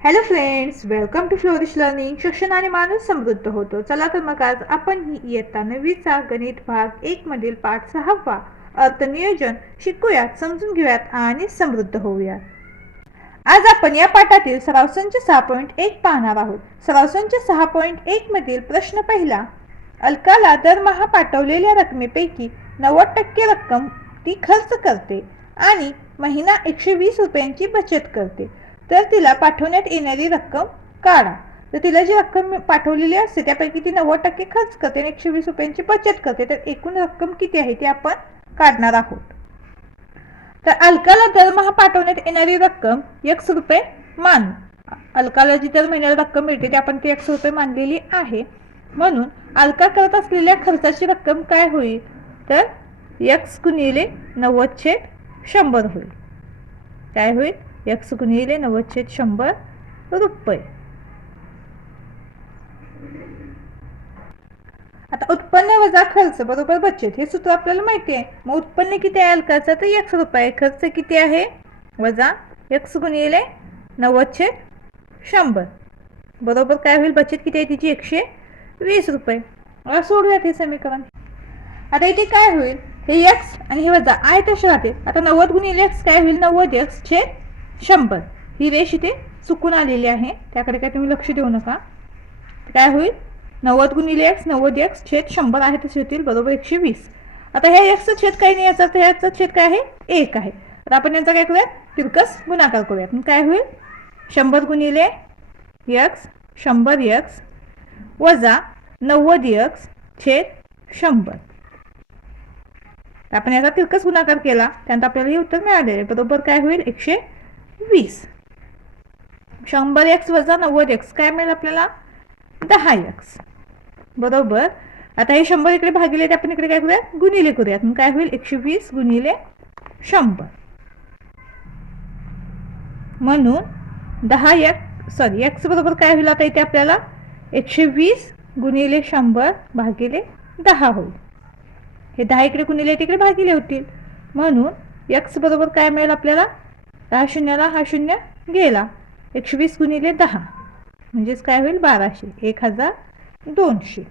Hello friends, welcome to flourish learning. शिक्षणाने माणूस समृद्ध होतो. चला तर मग आज आपण ही इयत्ता 9वीचा गणित भाग 1 मधील पाठ 6वा अर्थनियोजन शिकूयात, समजून घेऊयात आणि समृद्ध होऊयात. आज आपण या पाठातील सराव संच 6.1 पाहणार आहोत. सराव संच 6.1 मधील प्रश्न पहिला. अलकाला दरमहा पाठवलेल्या रकमेपैकी 90% रक्कम ती खर्च करते आणि महिना 120 रुपयांची बचत करते. तर तिला पाठवण्यात येणारी रक्कम काढा. तर तिला जी रक्कम पाठवलेली असते त्यापैकी ती 90% खर्च करते आणि 120 रुपयांची बचत करते. तर एकूण रक्कम किती आहे ते आपण काढणार आहोत. तर अलकाला दरमहा पाठवण्यात येणारी रक्कम X रुपये मान. अलकाला जी दर महिन्याला रक्कम मिळते ते आपण ती X रुपये मानलेली आहे. म्हणून अलका करत असलेल्या खर्चाची रक्कम काय होईल? तर X गुणिले 90/100 होईल. काय होईल? X गुणिले 90/100 रुपये. आता उत्पन्न वजा खर्च बरोबर बचत हे सूत्र आपल्याला माहिती आहे. मग उत्पन्न किती आहे अलकाचं? तर X रुपये. खर्च किती आहे? वजा X गुणिले 90/100 बरोबर काय होईल? बचत किती आहे तिची? 120 रुपये. आता सोडूयात हे समीकरण. आता इथे काय होईल? हे X आणि हे वजा आहे तसे राहते. आता 90 गुणिले X काय होईल? 90X/100. ही रेष इथे चुकून आलेली आहे, त्याकडे काय तुम्ही लक्ष देऊ नका. काय होईल? 90 गुणिले X 90X/100 आहे तसे होतील बरोबर 120. आता ह्या X चा छेद काही नाही, याचा तर ह्याचा छेद काय आहे? 1 आहे. आता आपण यांचा काय करूयात? तिरकस गुणाकार करूयात. मग काय होईल? 100 गुणिले X 100X वजा 90X/100. आपण याचा तिरकस गुणाकार केला त्यानंतर आपल्याला हे उत्तर मिळाले बरोबर काय होईल? 120. 100X वजा 90X काय मिळेल आपल्याला? 10X बरोबर. आता हे 100 इकडे भागिले, आपण इकडे काय करूयात? गुणिले करूयात. मग काय होईल? 120 गुणिले 100 म्हणून 10X बरोबर काय होईल? आता इथे आपल्याला 120 गुणिले 100 भागिले 10 होईल. हे 10 इकडे गुणिले तिकडे भागिले होतील. म्हणून X बरोबर काय मिळेल आपल्याला? 10 शून्याला हा शून्य गेला. 120 गुणिले 10 म्हणजेच काय होईल? 1200. 1200.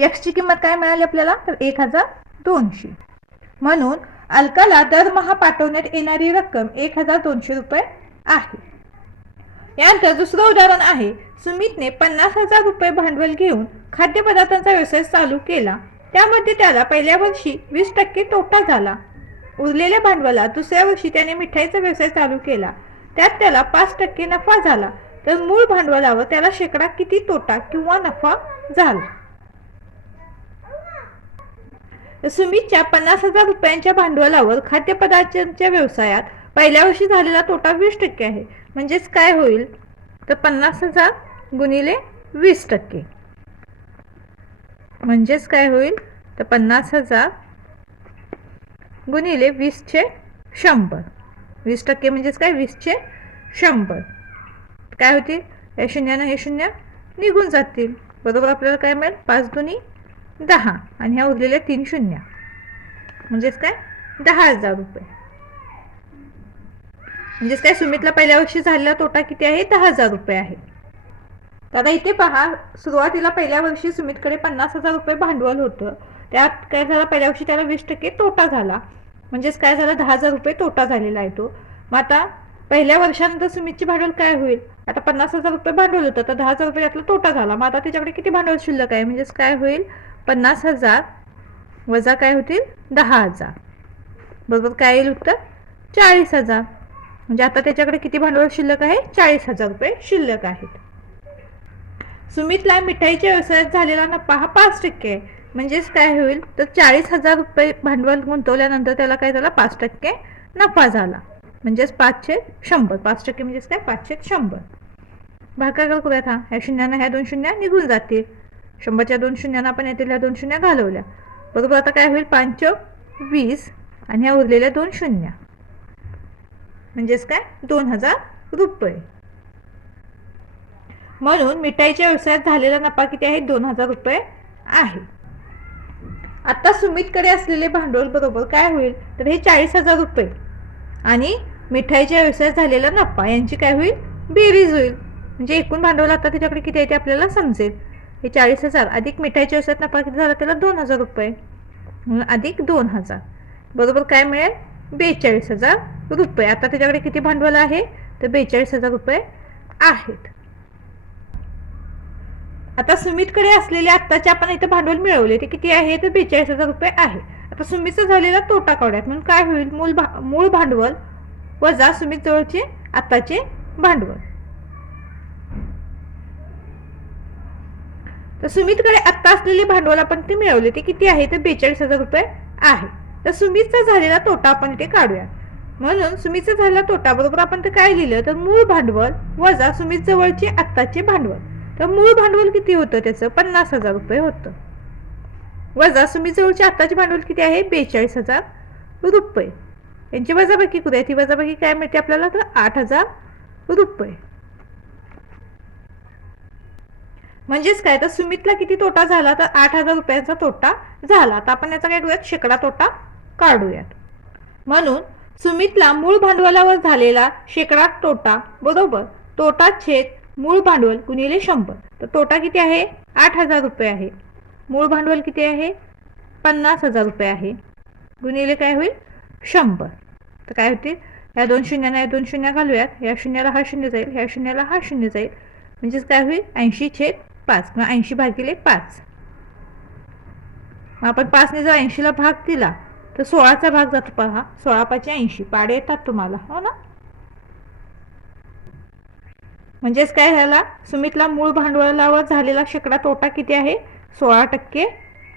X ची किंमत काय मिळाली आपल्याला? तर 1200. म्हणून अलकाला दरमहा पाठवण्यात येणारी रक्कम 1200 रुपये आहे. यानंतर दुसरं उदाहरण आहे. सुमितने 50,000 रुपये भांडवल घेऊन खाद्यपदार्थांचा व्यवसाय चालू केला. त्यामध्ये त्याला पहिल्या वर्षी 20% तोटा झाला. उरलेल्या भांडवलात दुसऱ्या वर्षी त्याने मिठाईचा व्यवसाय चालू केला. त्यात त्याला 5% नफा झाला. तर मूळ भांडवलावर त्याला शेकडा किती तोटा किंवा नफा झाला? सुमितच्या 50,000 रुपयांच्या भांडवलावर खाद्यपदार्थांच्या व्यवसायात पहिल्या वर्षी झालेला तोटा 20% आहे. म्हणजेच काय होईल? तर 50,000 गुणिले 20%. म्हणजेच काय होईल? तर 50,000 गुणिले 20/100. 20% म्हणजेच काय? 20/100 काय होतील? या शून्यानं हे शून्य निघून जातील बरोबर. आपल्याला काय मिळेल? 5 दुनी 10 आणि ह्या उरलेल्या 3 शून्य म्हणजेच काय? 10,000 रुपये. म्हणजेच काय? सुमितला पहिल्या वर्षी झालेला तोटा किती आहे? 10,000 रुपये आहे. आता इथे पहा, सुरुवातीला पहिल्या वर्षी सुमितकडे 50,000 रुपये भांडवल होतं. त्यात काय झालं? पहिल्या वर्षी त्याला 20% तोटा झाला. म्हणजेच काय झालं? 10,000 रुपये तोटा झालेला आहे तो. मग आता पहिल्या वर्षानंतर सुमितची भांडवल काय होईल? आता 50,000 रुपये भांडवल होतं, तर 10,000 रुपये त्यातला तोटा झाला. मग आता त्याच्याकडे किती भांडवल शिल्लक आहे? म्हणजेच काय होईल? 50,000 वजा काय होतील? 10,000 बरोबर काय येईल उत्तर? 40,000. म्हणजे आता त्याच्याकडे किती भांडवल शिल्लक आहे? 40,000 रुपये शिल्लक आहेत. सुमितला मिठाईच्या व्यवसायात झालेला नफा हा 5% आहे. म्हणजेच काय होईल? तर 40,000 रुपये भांडवल गुंतवल्यानंतर त्याला काय झाला? 5% नफा झाला. म्हणजेच 5/100. 5% म्हणजेच काय? 5/100. भागाकार करूयात. ह्या शून्यानं ह्या 2 शून्य निघून जातील. 100च्या 2 शून्यानं आपण येथील ह्या 2 शून्य घालवल्या बरोबर. आता काय होईल? 5/20 आणि ह्या उरलेल्या 2 शून्य म्हणजेच काय? 2,000 रुपये. म्हणून मिठाईच्या व्यवसायात झालेला नफा किती आहे? 2,000 रुपये आहे. आता सुमितकडे असलेले भांडवल बरोबर काय होईल? तर हे 40,000 रुपये आणि मिठाईच्या व्यवसायात झालेला नफा यांची काय होईल, बेरीज होईल. म्हणजे एकूण भांडवल आता त्याच्याकडे किती आहे ते आपल्याला समजेल. हे 40,000 अधिक मिठाईच्या व्यवसायात नफा किती झाला, त्याला 2,000 रुपये अधिक 2,000 बरोबर काय मिळेल, 42,000 रुपये. आता त्याच्याकडे किती भांडवल आहे, तर 42,000 रुपये आहेत. आता सुमितकडे असलेले आत्ताचे आपण इथे भांडवल मिळवले ते किती आहे, तर 42,000 रुपये आहे. आता सुमितचा झालेला तोटा काढूयात. म्हणून काय होईल, मूळ भांडवल वजा सुमित जवळचे आत्ताचे भांडवल. तर सुमितकडे आत्ता असलेले भांडवल आपण ते मिळवले ते किती आहे, तर 42,000 रुपये आहे. तर सुमितचा झालेला तोटा आपण इथे काढूया. म्हणून सुमितचा झालेला तोटा बरोबर आपण ते काय लिहिलं, तर मूळ भांडवल वजा सुमित जवळचे आत्ताचे भांडवल. तर मूळ भांडवल किती होतं त्याचं, 50,000 रुपये होतं, वजा सुमित जवळचे आत्ताचे भांडवल किती आहे, 42,000 रुपये. यांची वजाबाकी करूया. ती वजाबाकी काय मिळते आपल्याला, तर 8,000 रुपये. म्हणजेच काय, तर सुमितला किती तोटा झाला, तर 8,000 रुपयांचा तोटा झाला. आता आपण याचा काय करूयात, शेकडा तोटा काढूयात. म्हणून सुमितला मूळ भांडवलावर झालेला शेकडा तोटा बरोबर तोटा छेद मूळ भांडवल गुणिले 100. तर तोटा किती आहे, 8,000 रुपये आहे. मूळ भांडवल किती आहे, 50,000 रुपये आहे, गुणिले काय होईल, 100. तर काय होतील, या 2 शून्यांना या 2 शून्य घालूयात. या शून्याला हा शून्य जाईल, ह्या शून्याला हा शून्य जाईल. म्हणजेच काय होईल, 80/5 किंवा 80/5. मग आपण 5ने जर 80ला भाग दिला तर 16चा भाग जातो. पहा, 16×5 = 80. पाडे येतात तुम्हाला, हो ना. म्हणजेच काय झाला, सुमितला मूळ भांडवलावर झालेला शेकडा तोटा किती आहे, 16%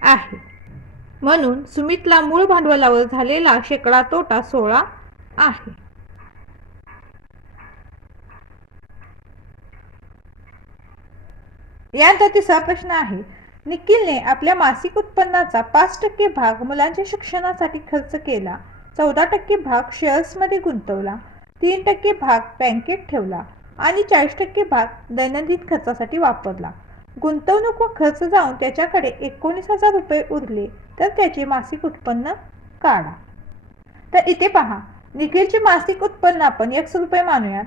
आहे. म्हणून सुमितला मूळ भांडवलावर झालेला शेकडा तोटा 16 आहे. यानंतर तिसरा प्रश्न आहे, निखिलने आपल्या मासिक उत्पन्नाचा 5% भाग मुलांच्या शिक्षणासाठी खर्च केला, 14% भाग शेअर्समध्ये गुंतवला, 3% भाग बँकेत ठेवला आणि 40% भाग दैनंदिन खर्चासाठी वापरला. गुंतवणूक व खर्च जाऊन त्याच्याकडे 19,000 रुपये उरले तर त्याचे मासिक उत्पन्न काढा. तर इथे पहा, निखिलचे मासिक उत्पन्न आपण 100 रुपये मानूया.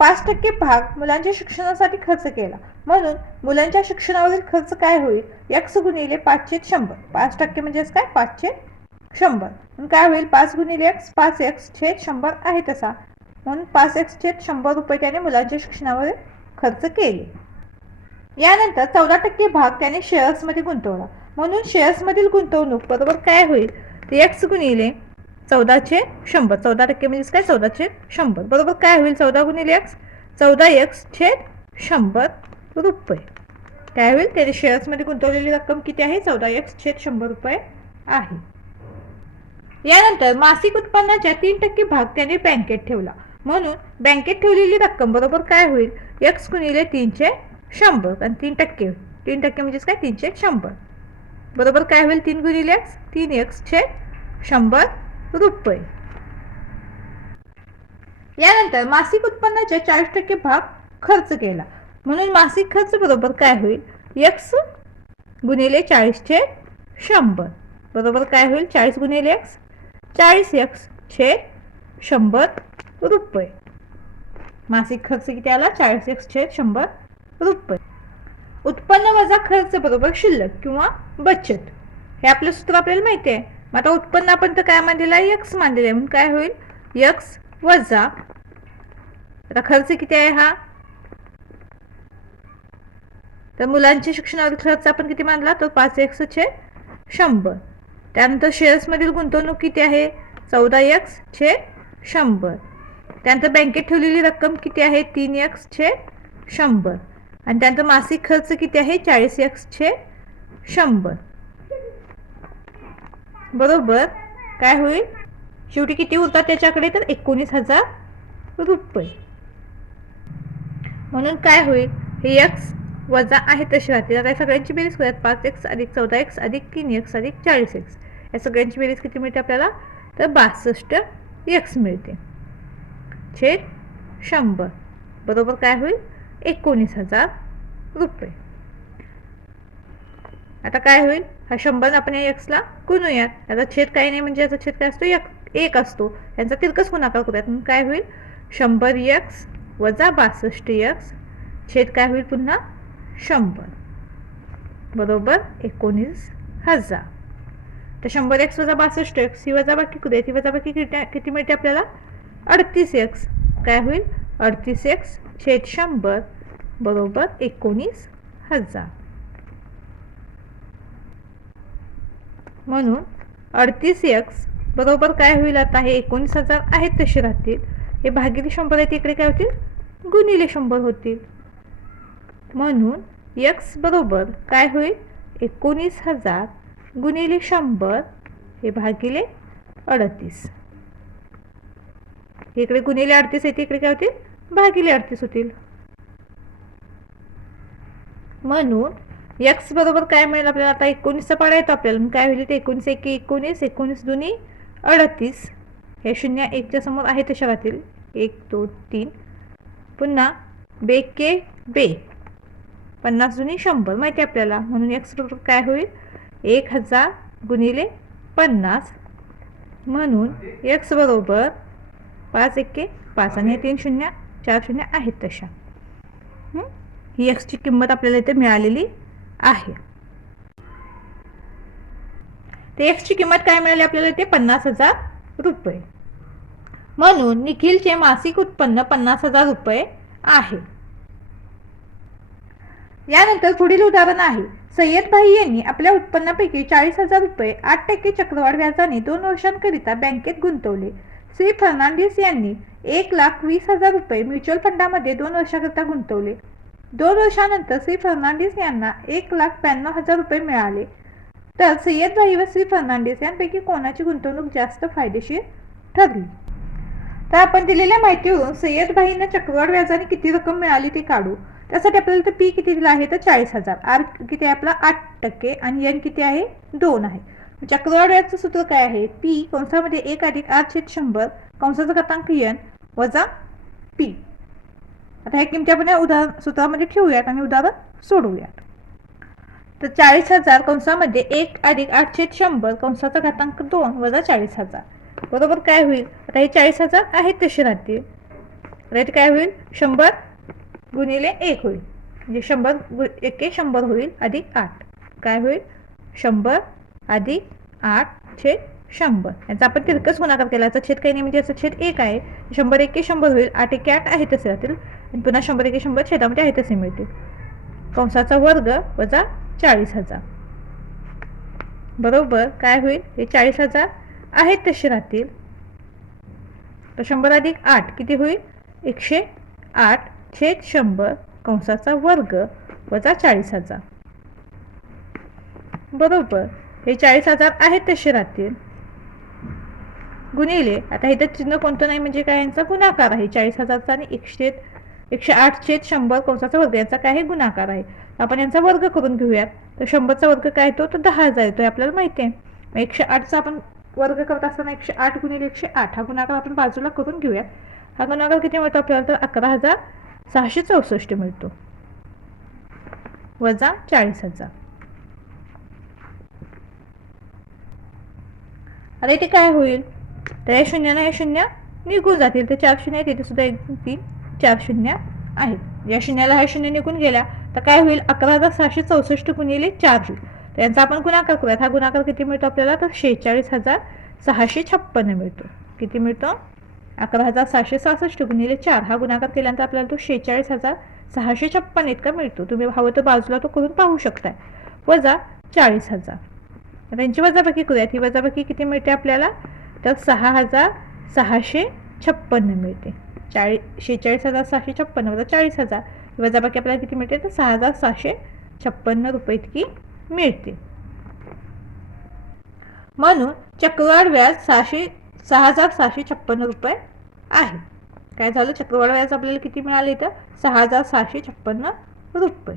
5% भाग मुलांच्या शिक्षणासाठी खर्च केला, म्हणून मुलांच्या शिक्षणावरील खर्च काय होईल, x गुणिले 5/100. 5% म्हणजेच काय, 5/100. म्हणून काय होईल, 5 गुणिले x, 5x/100 आहे तसा. म्हणून 5x/100 रुपये त्याने मुलांच्या शिक्षणावर खर्च केले. यानंतर 14% भाग त्याने शेअर्समध्ये गुंतवला, म्हणून शेअर्समधील गुंतवणूक बरोबर काय होईल, x गुणिले 14/100. 14% म्हणजेच काय, 14/100 बरोबर काय होईल, 14 गुणिले x, 14x/100 रुपये. काय होईल, त्याने शेअर्समध्ये गुंतवलेली रक्कम किती आहे, 14x/100 रुपये आहे. यानंतर मासिक उत्पन्नाच्या 3% भाग त्याने बँकेत ठेवला, म्हणून बँकेत ठेवलेली रक्कम बरोबर काय होईल, x गुणिले 3/100. आणि 3% म्हणजेच काय, 3/100 बरोबर काय होईल, 3 गुणिले x, 3x/100 रुपये. यानंतर मासिक उत्पन्नाच्या 40% भाग खर्च केला, म्हणून मासिक खर्च बरोबर काय होईल, x गुणिले 40/100 बरोबर काय होईल, 40 गुणिले x, 40x/100 रुपये. मासिक खर्च किती आला, 40x/100 रुपये. उत्पन्न वजा खर्च बरोबर शिल्लक किंवा बचत. हे आपलं सूत्र आपल्याला माहिती आहे. मग आता उत्पन्न आपण तर काय मानलेलं आहे, x मानलेलं आहे. म्हणून काय होईल, x वजा, आता खर्च किती आहे हा, तर मुलांच्या शिक्षणावर खर्च आपण किती मानला, तो 5x/100. त्यानंतर शेअर्समधील गुंतवणूक किती आहे, 14x/100. त्यानंतर बँकेत ठेवलेली रक्कम किती आहे, 3x/100. आणि त्यानंतर मासिक खर्च किती आहे, 40x/100 बरोबर काय होईल, शेवटी किती उरतात त्याच्याकडे, तर 19,000 रुपये. म्हणून काय होईल, हे x वजा आहे तशी राहते. आता सगळ्यांची बेरीज करूयात, 5x अधिक 14x अधिक 3x अधिक 40x. या सगळ्यांची बेरीज किती मिळते आपल्याला, तर 62x मिळते छेद 100 बरोबर काय होईल, 19,000 रुपये. आता काय होईल, हा 100 आपण या x ला गुणूयात. याचा छेद काही नाही, म्हणजे याचा छेद काय असतो, 1 असतो, त्यांचा तिरकस गुणाकार करूयात. मग काय होईल 100x वजा 62x छेद काय होईल पुन्हा 100 बरोबर 19,000. तर 100x वजा 62x ही वजाबाकी करूयात. ही वजाबाकी किती मिळते आपल्याला 38x. काय होईल 38x छेद 100 बरोबर 19,000. म्हणून 38x बरोबर काय होईल आता हे 19,000 आहेत तसे राहतील. हे भागिले 100 आहे तिकडे काय होतील गुणिले 100 होतील. म्हणून x बरोबर काय होईल 19,000 गुणिले 100 हे भागिले 38. इकडे गुणिले 38 आहे तिकडे काय होतील भागिले 38 होतील. म्हणून x बरोबर काय मिळेल आपल्याला आता 19चा पाडा येतो आपल्याला. काय होईल ते 19 एके 19 19 दुनी 38. हे 0 1च्या समोर आहे तशा राहतील 1 2 3. पुन्हा बेके बे 50 दुनी 100 माहिती आपल्याला. म्हणून x बरोबर काय होईल 1000 गुणिले 50. म्हणून x बरोबर 5 एके 5 आणि 3 शून्य 4 शून्य आहेत तशा. ही x ची किंमत आपल्याला इथे मिळालेली आहे. ते x ची किंमत काय मिळाली आपल्याला इथे 50,000 रुपये. म्हणून निखिलचे मासिक उत्पन्न 50,000 रुपये आहे. यानंतर पुढील उदाहरण आहे. सय्यद भाई यांनी आपल्या उत्पन्नापैकी 40,000 रुपये 8% चक्रवाढ व्याजाने 2 वर्षांकरिता बँकेत गुंतवले. श्री फर्नांडिस यांनी 1,20,000 रुपये म्युच्युअल फंडामध्ये 2 वर्षांकरिता गुंतवले. 2 वर्षानंतर श्री फर्नांडिस यांना 1,92,000 रुपये मिळाले. तर सय्यद भाई व श्री फर्नांडिस यांपैकी कोणाची गुंतवणूक जास्त फायदेशीर ठरली. तर आपण दिलेल्या माहितीवरून सय्यद भाईंना चक्रवाढ व्याजाने किती रक्कम मिळाली ते काढू. त्यासाठी आपल्याला पी किती दिला आहे तर 40,000. आर किती आहे आपला 8% आणि एन किती आहे 2 आहे. चक्रवाढ व्याजाचं सूत्र काय आहे पी कंसामध्ये 1 अधिक r छेद 100 कंसाचा घातांक n वजा पी. आता ह्या किमती आपण उदाहरण सूत्रामध्ये ठेवूयात आणि उदाहरण सोडवूयात. तर 40,000 कंसामध्ये 1 अधिक 8 छेद 100 कंसाचा घातांक 2 वजा 40,000 बरोबर काय होईल. आता हे 40,000 आहेत तसे राहतील. तर काय होईल 100 गुणिले 1 होईल म्हणजे 100 एके 100 होईल अधिक 8 काय होईल 100 अधिक 8 छेद 100. याचा आपण तिरकस गुणाकार केला. याचा छेद काही नाही म्हणजे याचा छेद 1 आहे. 100 एके 100 होईल 8 एके 8 आहे तसे राहतील आणि पुन्हा 100 एके 100 छेदामध्ये आहे तसे मिळतील. कंसाचा वर्ग वजा 40,000 बरोबर काय होईल हे 40,000 आहेत तसे राहतील. तर 100 अधिक 8 किती होईल 108 छेद 100 कंसाचा वर्ग वजा 40,000 बरोबर हे 40,000 आहेत तसे राहतील. गुणिले आता इथे चिन्ह कोणतं नाही म्हणजे काय यांचा गुणाकार आहे 40,000चा आणि 108 छेद 100 कंसाचा वर्ग यांचा काय आहे गुणाकार आहे. आपण यांचा वर्ग करून घेऊयात. तर 100चा वर्ग काय येतो तर 10,000 येतो आपल्याला माहिती आहे. 108चा आपण वर्ग करत असताना 108 गुणिले 108 हा गुणाकार आपण बाजूला करून घेऊयात. हा गुणाकार किती मिळतो आपल्याला तर 11,664 मिळतो वजा 40,000. आता इथे काय होईल तर या शून्यानं हे शून्य निघून जातील. तर 4 शून्य आहेत इथे सुद्धा 1 3 4 शून्य आहेत. या शून्याला हा शून्य निघून गेला तर काय होईल 11,664 गुणिले 4 होईल. तर यांचा आपण गुणाकार करूयात. हा गुणाकार किती मिळतो आपल्याला तर 46,656 मिळतो. किती मिळतो 11,666 गुणिले 4 हा गुणाकार केल्यानंतर आपल्याला तो 46,656 इतका मिळतो. तुम्ही हवं तर बाजूला तो करून पाहू शकताय. वजा 40,000 त्यांची वजाबाकी करूयात. ही वजाबाकी किती मिळते आपल्याला तर 6,656 मिळते. 46,656 वजा 40,000 वजाबाकी आपल्याला किती मिळते तर 6,656 रुपये इतकी मिळते. म्हणून चक्रवाढ व्याज 6,656 रुपये आहे. काय झालं चक्रवाढ व्याज आपल्याला किती मिळाले तर 6,656 रुपये.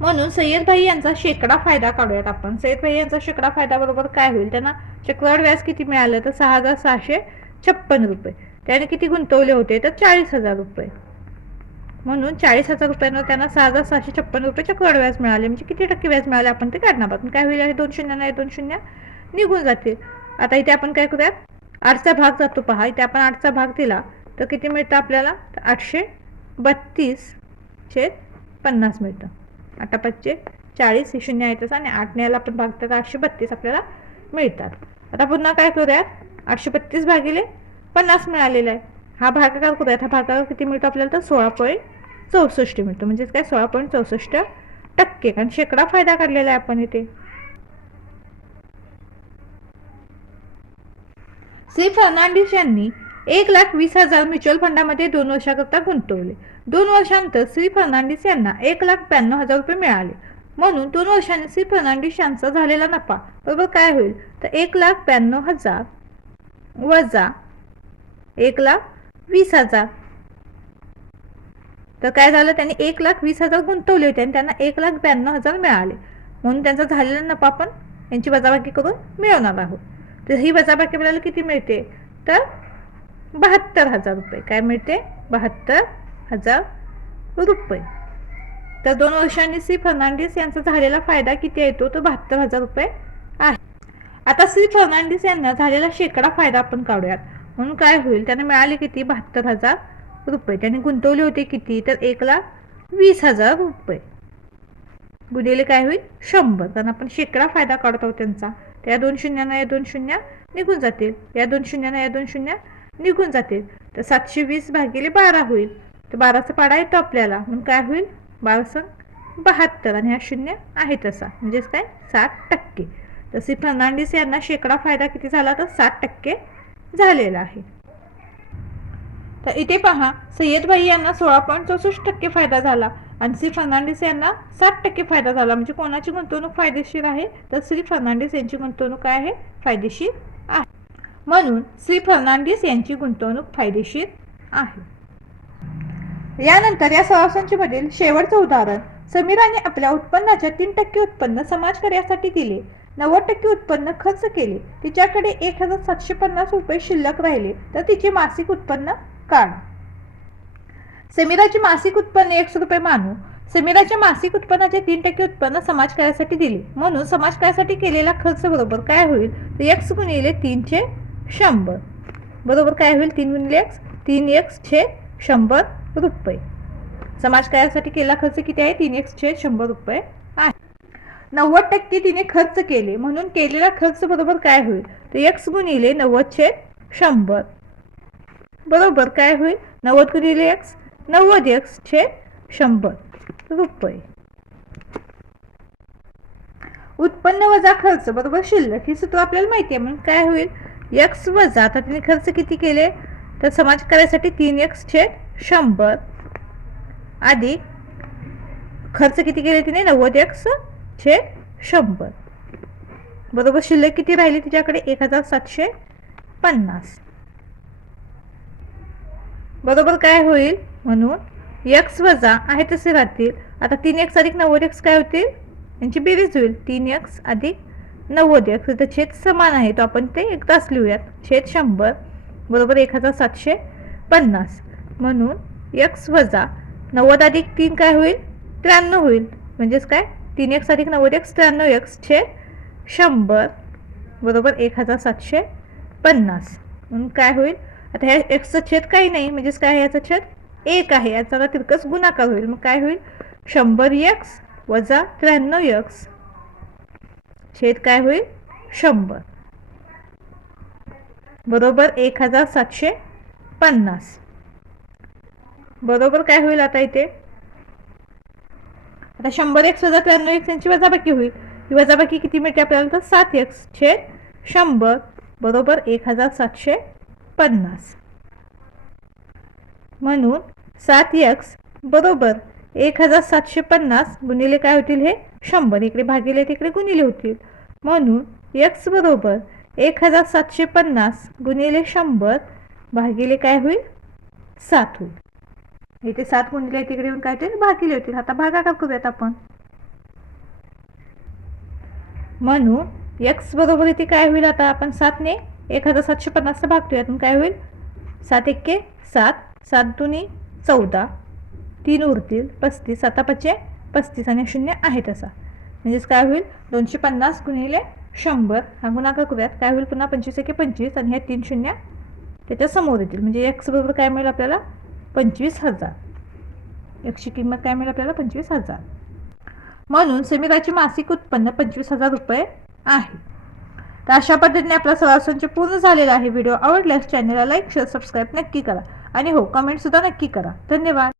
म्हणून सय्यद भाई यांचा शेकडा फायदा काढूयात आपण. सय्यद भाई यांचा शेकडा फायदा बरोबर काय होईल त्यांना चक्रवाढ व्याज किती मिळालं तर 6,656 रुपये. त्याने किती गुंतवले होते तर 40,000 रुपये. म्हणून 40,000 रुपयांवर त्यांना 6,656 रुपये चक्रवाढ व्याज मिळाले. म्हणजे किती टक्के व्याज मिळाले आपण ते काढणार आहोत. काय होईल आहे 2 शून्य नाही 2 शून्य निघून जातील. आता इथे आपण काय करूयात 8चा भाग जातो पहा. इथे आपण 8चा भाग दिला तर किती मिळतं आपल्याला? 832/50 मिळतं. 8×5=40 हे 0 आहे तसं आणि 8ने याला आपण भाग तर 832 आपल्याला मिळतात. आता पुन्हा काय करूयात? 832/50 मिळालेला आहे. हा भागाकार करूयात. हा भागाकार किती मिळतो आपल्याला? तर 16.64 मिळतो. म्हणजेच काय? 16.64%. कारण शेकडा फायदा काढलेला आहे आपण इथे. श्री फर्नांडिस यांनी 1,20,000 म्युच्युअल फंडामध्ये 2 वर्षाकरता गुंतवले. 2 वर्षांनंतर श्री फर्नांडिस यांना 1,92,000 रुपये मिळाले. म्हणून 2 वर्षांनी श्री फर्नांडिस यांचा झालेला नफा बरोबर काय होईल? तर 1,92,000 वजा 1,20,000. तर काय झालं? त्यांनी 1,20,000 गुंतवले होते आणि त्यांना 1,92,000 मिळाले. म्हणून त्यांचा झालेला नफा आपण यांची वजाबाकी करून मिळवणार आहोत. तर ही वजाबाकी आपल्याला किती मिळते? तर 72,000 रुपये. काय मिळते? 72,000 रुपये. तर 2 वर्षांनी श्री फर्नांडिस यांचा झालेला फायदा किती येतो? तर 72,000 रुपये आहे. आता श्री फर्नांडिस यांना झालेला शेकडा फायदा आपण काढूयात. म्हणून काय होईल? त्यांना मिळाले किती? 72,000 रुपये. त्यांनी गुंतवले होते किती? तर 1,20,000 रुपये गुणिले काय होईल? 100. कारण आपण शेकडा फायदा काढत आहोत त्यांचा. त्या 2 शून्यांना या 2 शून्य निघून जातील. या 2 शून्यांना या 2 शून्य निघून जातील. तर 720/12 होईल. तर 12चा पाडा येतो आपल्याला. म्हणून काय होईल? 12/72 आणि हा 0 आहे तसा. म्हणजेच काय? 60%. तर श्री फर्नांडिस यांना शेकडा फायदा किती झाला? तर 60% झालेला आहे. तर इथे पहा, सय्यदभाई यांना 16.64% फायदा झाला आणि श्री फर्नांडिस यांना 60% फायदा झाला. म्हणजे कोणाची गुंतवणूक फायदेशीर आहे? तर श्री फर्नांडिस यांची गुंतवणूक काय आहे? फायदेशीर आहे. म्हणून श्री फर्नांडिस यांची गुंतवणूक फायदेशीर आहे. यानंतर या सरासंच मधील शेवटचं उदाहरण. समीराने आपल्या उत्पन्नाच्या 3% उत्पन्न समाजकार्यासाठी दिले. 90% उत्पन्न खर्च केले. तिच्याकडे 1,750 रुपये शिल्लक राहिले तर तिचे मासिक उत्पन्न काढ. समीराचे मासिक उत्पन्न 100 रुपये मानू. समीराच्या मासिक उत्पन्नाचे 3% उत्पन्न समाजकार्यासाठी दिले. म्हणून समाजकार्यासाठी केलेला खर्च बरोबर काय होईल? तर x गुणिले 3/100 बरोबर काय होईल? 3 गुणिले x 3x/100 रुपये. समाजकार्यासाठी केलेला खर्च किती आहे? 3x/100 रुपये आहे. 90% तिने खर्च केले. म्हणून केलेला खर्च बरोबर काय होईल? तर x गुणिले 90/100 बरोबर काय होईल? 90 गुणिले x 90x/100 रुपये. उत्पन्न वजा खर्च बरोबर शिल्लक. हे सूत्र आपल्याला माहिती आहे. म्हणून काय होईल? x वजा, आता तिने खर्च किती केले? तर समाजकार्यासाठी 3x/100 अधिक खर्च किती केले तिने? 90x/100 बरोबर शिल्लक किती राहिली तिच्याकडे? 1,750 बरोबर काय होईल? म्हणून x वजा आहे तसे राहतील. आता 3x अधिक 90x काय होतील? यांची बेरीज होईल. 3x अधिक 90x. तर छेद समान आहे तो आपण ते एकदाच लिहूयात. छेद 100 बरोबर 1,750. म्हणून x वजा 90 अधिक 3 काय होईल? 93 होईल. म्हणजेच काय? 3x अधिक 90x 93x/100 बरोबर 1,750. म्हणून काय होईल? आता ह्या एक्सचा छेद काही नाही. म्हणजेच काय? याचा छेद 1 आहे. याचा तिरकस गुणाकार होईल. मग काय होईल? 100x वजा 93x छेद काय होईल? 100 बरोबर 1,750 बरोबर काय होईल? आता इथे आता 100x वजा 93x यांची वजाबाकी होईल. ही वजाबाकी किती मिळते आपल्याला? तर 7x/100 बरोबर 1,750. म्हणून 7x बरोबर 1,750 गुणिले काय होतील? हे 100. इकडे भागिले तिकडे गुणिले होतील. म्हणून x बरोबर 1,750 गुणिले 100 भागिले काय होईल? 7 होईल. इथे 7 गुणिले तिकडे येऊन काय होतील? भागिले होतील. आता भागाकार करूयात आपण. म्हणून x बरोबर इथे काय होईल? आता आपण 7ने 1,750 भागतोयात. काय होईल? 7 एक्के 7 7 दुनी 14 3 उरतील 35 7 5 35 आणि 0 आहे तसा. म्हणजेच काय होईल? 250 गुणिले 100 हा गुणाकार करूयात. काय होईल पुन्हा 25 एके 25 आणि ह्या 3 शून्य त्याच्या समोर येतील. म्हणजे x बरोबर काय मिळेल आपल्याला 25,000. x किंमत काय मिळेल आपल्याला 25,000. म्हणून समीराचे मासिक उत्पन्न 25,000 रुपये आहे. तर अशा पद्धतीने आपला सराव संच पूर्ण झालेला आहे. व्हिडिओ आवडल्यास चॅनलला लाईक शेअर सबस्क्राईब नक्की करा आणि हो कमेंट सुद्धा नक्की करा. धन्यवाद.